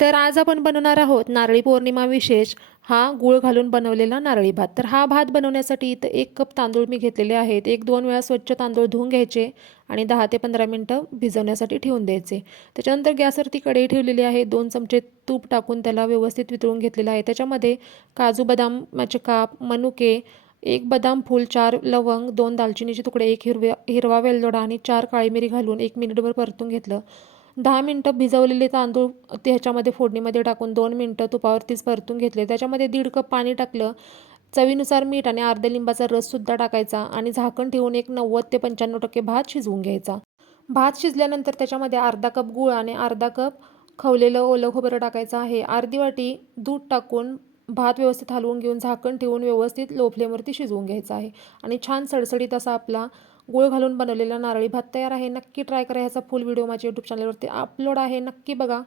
तर आज आपण बनवणार आहोत नारळी पौर्णिमा विशेष. हा गूळ घालून बनवलेला नारळी भात. तर हा भात बनवण्यासाठी इथं एक कप तांदूळ मी घेतलेले आहेत. एक दोन वेळा स्वच्छ तांदूळ धुवून घ्यायचे आणि दहा ते पंधरा मिनटं भिजवण्यासाठी ठेवून द्यायचे. त्याच्यानंतर गॅसवरती कढई ठेवलेली आहे. दोन चमचे तूप टाकून त्याला व्यवस्थित वितळून घेतलेलं आहे. त्याच्यामध्ये काजू बदामाचे काप मनुके एक बदाम फूल चार लवंग दोन दालचिनीचे तुकडे एक हिरव्या हिरवा वेलदोडा आणि चार काळी मिरी घालून एक मिनिटभर परतून घेतलं. दहा मिनटं भिजवलेले तांदूळ ते ह्याच्यामध्ये फोडणीमध्ये टाकून दोन मिनटं तुपावरतीच परतून घेतले. त्याच्यामध्ये दीड कप पाणी टाकलं. चवीनुसार मीठ आणि अर्ध्या लिंबाचा रससुद्धा टाकायचा आणि झाकण ठेवून एक नव्वद ते पंच्याण्णव टक्के भात शिजवून घ्यायचा. भात शिजल्यानंतर त्याच्यामध्ये अर्धा कप गूळ आणि अर्धा कप खवलेलं ओलं खोबरं टाकायचं आहे. अर्धी वाटी दूध टाकून भात व्यवस्थित हलवून घेऊन झाकण ठेवून व्यवस्थित लो फ्लेमवरती शिजवून घ्यायचं आहे. आणि छान सडसडीत असा आपला गूळ घालून बनवलेला नारळी भात तयार आहे. नक्की ट्राय करा ह्याचा फुल व्हिडिओ माझ्या यूट्यूब चॅनलवरती अपलोड आहे. नक्की बघा.